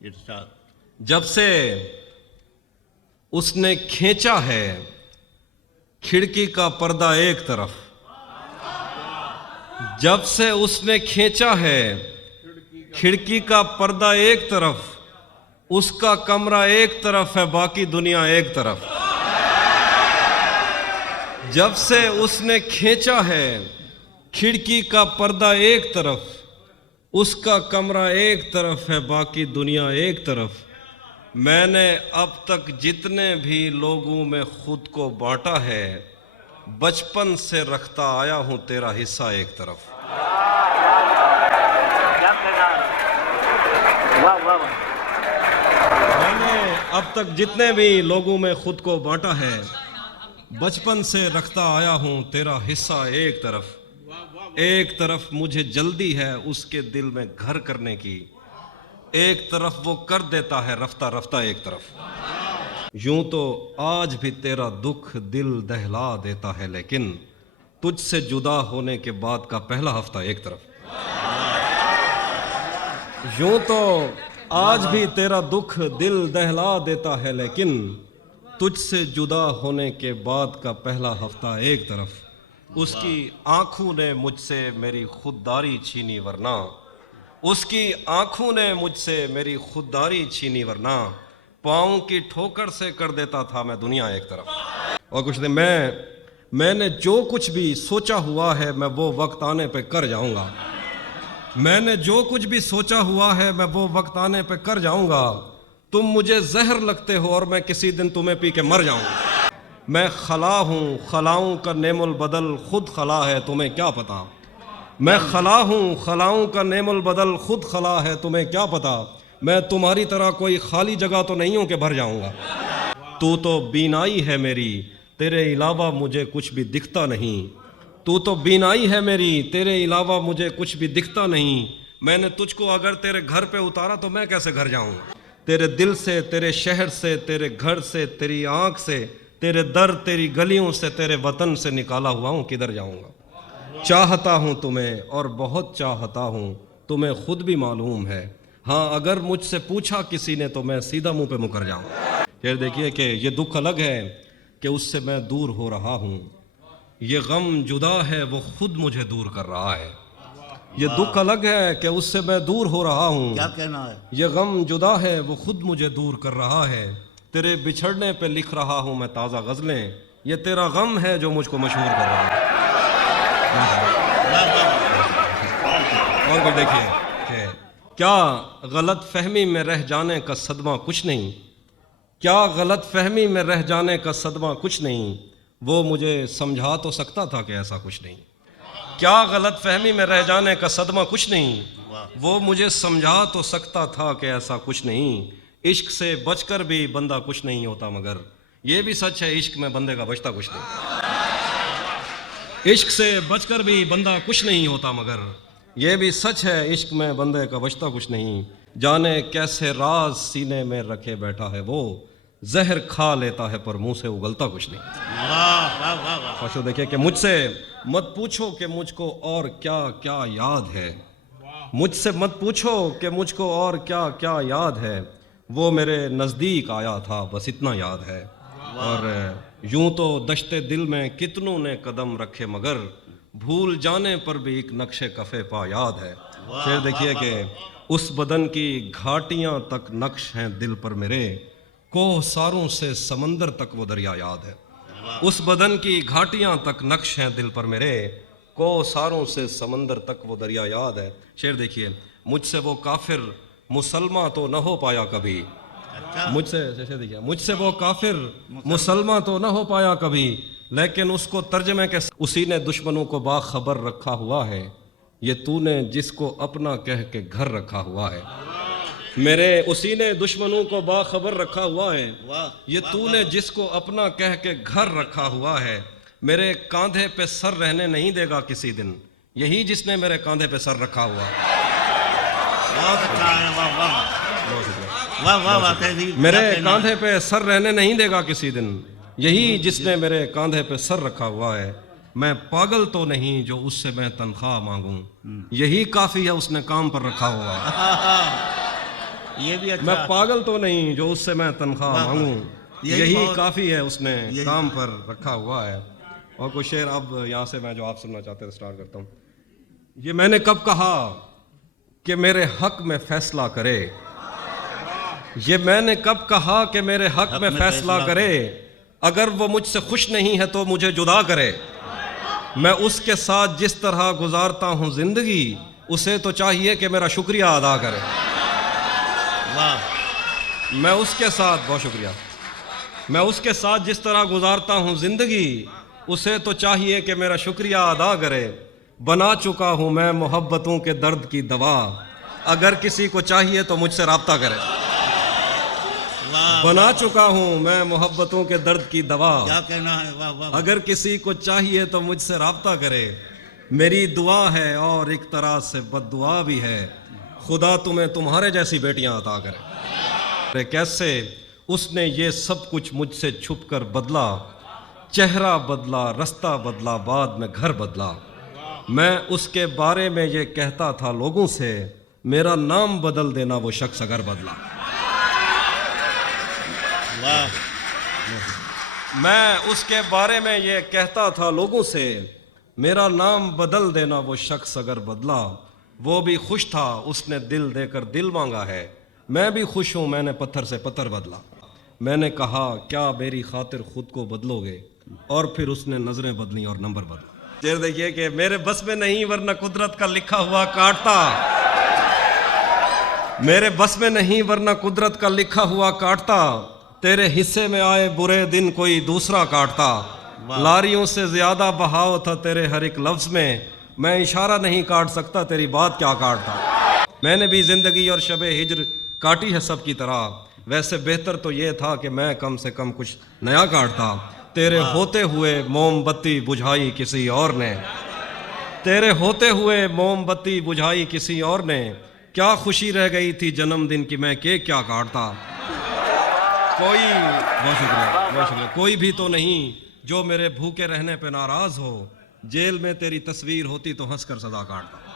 ارشاد۔ جب سے اس نے کھینچا ہے کھڑکی کا پردہ ایک طرف، جب سے اس نے کھینچا ہے کھڑکی کا پردہ ایک طرف، اس کا کمرہ ایک طرف ہے باقی دنیا ایک طرف۔ جب سے اس نے کھینچا ہے کھڑکی کا پردہ ایک طرف، اس کا کمرہ ایک طرف ہے باقی دنیا ایک طرف۔ میں نے اب تک جتنے بھی لوگوں میں خود کو بانٹا ہے، بچپن سے رکھتا آیا ہوں تیرا حصہ ایک طرف۔ میں نے اب تک جتنے بھی لوگوں میں خود کو بانٹا ہے، بچپن سے رکھتا آیا ہوں تیرا حصہ ایک طرف۔ ایک طرف مجھے جلدی ہے اس کے دل میں گھر کرنے کی، ایک طرف وہ کر دیتا ہے رفتہ رفتہ ایک طرف۔ یوں تو آج بھی تیرا دکھ دل دہلا دیتا ہے، لیکن تجھ سے جدا ہونے کے بعد کا پہلا ہفتہ ایک طرف۔ یوں تو آج بھی تیرا دکھ دل دہلا دیتا ہے، لیکن تجھ سے جدا ہونے کے بعد کا پہلا ہفتہ ایک طرف۔ اس کی آنکھوں نے مجھ سے میری خودداری چھینی، ورنہ اس کی آنکھوں نے مجھ سے میری خودداری چھینی، ورنہ پاؤں کی ٹھوکر سے کر دیتا تھا میں دنیا ایک طرف۔ اور کچھ نہیں، میں نے جو کچھ بھی سوچا ہوا ہے میں وہ وقت آنے پہ کر جاؤں گا۔ میں نے جو کچھ بھی سوچا ہوا ہے میں وہ وقت آنے پہ کر جاؤں گا۔ تم مجھے زہر لگتے ہو اور میں کسی دن تمہیں پی کے مر جاؤں گا۔ میں خلا ہوں، خلاؤں کا نعم البدل خود خلا ہے، تمہیں کیا پتا۔ میں خلا ہوں، خلاؤں کا نعم البدل خود خلا ہے، تمہیں کیا پتا۔ میں تمہاری طرح کوئی خالی جگہ تو نہیں ہوں کہ بھر جاؤں گا۔ تو بینائی ہے میری، تیرے علاوہ مجھے کچھ بھی دکھتا نہیں۔ تو بینائی ہے میری، تیرے علاوہ مجھے کچھ بھی دکھتا نہیں۔ میں نے تجھ کو اگر تیرے گھر پہ اتارا تو میں کیسے گھر جاؤں گا۔ تیرے دل سے، تیرے شہر سے، تیرے گھر سے، تیری آنکھ سے، تیرے در، تیری گلیوں سے، تیرے وطن سے نکالا ہوا ہوں، کدھر جاؤں گا۔ چاہتا ہوں تمہیں اور بہت چاہتا ہوں، تمہیں خود بھی معلوم ہے۔ ہاں اگر مجھ سے پوچھا کسی نے تو میں سیدھا منہ پہ مکر جاؤں۔ پھر دیکھیے کہ یہ دکھ الگ ہے کہ اس سے میں دور ہو رہا ہوں، یہ غم جدا ہے وہ خود مجھے دور کر رہا ہے۔ یہ دکھ الگ ہے کہ اس سے میں دور ہو رہا ہوں، کیا کہنا ہے؟ یہ غم جدا ہے وہ خود مجھے دور کر رہا ہے۔ تیرے بچھڑنے پہ لکھ رہا ہوں میں تازہ غزلیں، یہ تیرا غم ہے جو مجھ کو مشہور کر رہا ہے۔ اور کوئی دیکھیے کہ کیا غلط فہمی میں رہ جانے کا صدمہ کچھ نہیں، کیا غلط فہمی میں رہ جانے کا صدمہ کچھ نہیں، وہ مجھے سمجھا تو سکتا تھا کہ ایسا کچھ نہیں۔ کیا غلط فہمی میں رہ جانے کا صدمہ کچھ نہیں، وہ مجھے سمجھا تو سکتا تھا کہ ایسا کچھ نہیں۔ عشق سے بچ کر بھی بندہ کچھ نہیں ہوتا، مگر یہ بھی سچ ہے عشق میں بندے کا بچتا کچھ نہیں۔ عشق سے بچ کر بھی بندہ کچھ نہیں ہوتا، مگر یہ بھی سچ ہے عشق میں بندے کا بچتا کچھ نہیں۔ جانے کیسے راز سینے میں رکھے بیٹھا ہے وہ، زہر کھا لیتا ہے پر منہ سے اگلتا کچھ نہیں۔ خوشو دیکھیں کہ مجھ سے مت پوچھو کہ مجھ کو اور کیا کیا یاد ہے، مجھ سے مت پوچھو کہ مجھ کو اور کیا کیا یاد ہے، وہ میرے نزدیک آیا تھا بس اتنا یاد ہے۔ اور یوں تو دشتے دل میں کتنوں نے قدم رکھے، مگر بھول جانے پر بھی ایک نقش کفے پا یاد ہے۔ پھر دیکھیے کہ اس بدن کی گھاٹیاں تک نقش ہیں دل پر میرے، کوہ ساروں سے سمندر تک وہ دریا یاد ہے۔ اس بدن کی گھاٹیاں تک نقش ہیں دل پر میرے، کوہ ساروں سے سمندر تک وہ دریا یاد ہے۔ شعر دیکھیے، مجھ سے وہ کافر مسلمہ تو نہ ہو پایا کبھی، مجھ سے وہ کافر مسلمہ تو نہ ہو پایا کبھی، لیکن اس کو ترجمے کے اسی نے دشمنوں کو باخبر رکھا ہوا ہے، یہ تو نے جس کو اپنا کہہ کے گھر رکھا ہوا ہے۔ میرے اسی نے دشمنوں کو باخبر رکھا ہوا ہے، یہ تو نے جس کو اپنا کہہ کے گھر رکھا ہوا ہے۔ میرے کاندھے پہ سر رہنے نہیں دے گا کسی دن، یہی جس نے میرے کاندھے پہ سر رکھا ہوا ہے۔ میرے کاندھے پہ سر رہنے نہیں دے گا کسی دن، یہی جس نے میرے کاندھے پہ سر رکھا ہوا ہے۔ میں پاگل تو نہیں جو اس سے میں تنخواہ مانگوں، یہی کافی ہے اس نے کام پر رکھا ہوا ہے۔ یہ بھی اچھا. میں پاگل تو نہیں جو اس سے میں تنخواہ واہ. مانگوں، یہی یہی بہت- کافی ہے اس نے یہی- کام پر رکھا ہوا ہے. اور کوئی شعر اب یہاں سے میں جو آپ سننا چاہتے ہیں سٹارٹ کرتا ہوں. یہ میں نے کب کہا کہ میرے حق میں فیصلہ کرے، یہ میں نے کب کہا کہ میرے حق میں فیصلہ کرے، اگر وہ مجھ سے خوش نہیں ہے تو مجھے جدا کرے. میں اس کے ساتھ جس طرح گزارتا ہوں زندگی، اسے تو چاہیے کہ میرا شکریہ ادا کرے. واہ. میں اس کے ساتھ، بہت شکریہ، میں اس کے ساتھ جس طرح گزارتا ہوں زندگی، اسے تو چاہیے کہ میرا شکریہ ادا کرے. بنا چکا ہوں میں محبتوں کے درد کی دوا، اگر کسی کو چاہیے تو مجھ سے رابطہ کرے. واہ. بنا چکا ہوں میں محبتوں کے درد کی دوا، کیا کہنا ہے. واہ واہ. اگر کسی کو چاہیے تو مجھ سے رابطہ کرے. میری دعا ہے اور ایک طرح سے بد دعا بھی ہے، خدا تمہیں تمہارے جیسی بیٹیاں عطا کرے. کیسے اس نے یہ سب کچھ مجھ سے چھپ کر بدلا، چہرہ بدلا، رستہ بدلا، بعد میں گھر بدلا. میں اس کے بارے میں یہ کہتا تھا لوگوں سے، میرا نام بدل دینا وہ شخص اگر بدلا. واہ. میں اس کے بارے میں یہ کہتا تھا لوگوں سے، میرا نام بدل دینا وہ شخص اگر بدلا. وہ بھی خوش تھا، اس نے دل دے کر دل مانگا ہے، میں بھی خوش ہوں، میں نے پتھر سے پتھر بدلا. میں نے کہا کیا میری خاطر خود کو بدلو گے، اور پھر اس نے نظریں بدلیں اور نمبر بدلا. یہ دیکھیے کہ میرے بس میں نہیں ورنہ قدرت کا لکھا ہوا کاٹتا، میرے بس میں نہیں ورنہ قدرت کا لکھا ہوا کاٹتا. تیرے حصے میں آئے برے دن کوئی دوسرا کاٹتا. لاریوں سے زیادہ بہاؤ تھا تیرے ہر ایک لفظ میں اشارہ نہیں کاٹ سکتا، تیری بات کیا کاٹتا. میں نے بھی زندگی اور شب ہجر کاٹی ہے سب کی طرح، ویسے بہتر تو یہ تھا کہ میں کم سے کم کچھ نیا کاٹتا. تیرے ہوتے ہوئے موم بتی بجھائی کسی اور نے، تیرے ہوتے ہوئے موم بتی بجھائی کسی اور نے. کیا خوشی رہ گئی تھی جنم دن کی، میں کیک کیا کاٹتا. بہت شکریہ. کوئی بھی تو نہیں جو میرے بھوکے رہنے پہ ناراض ہو، جیل میں تیری تصویر ہوتی تو ہنس کر سزا کاٹتا.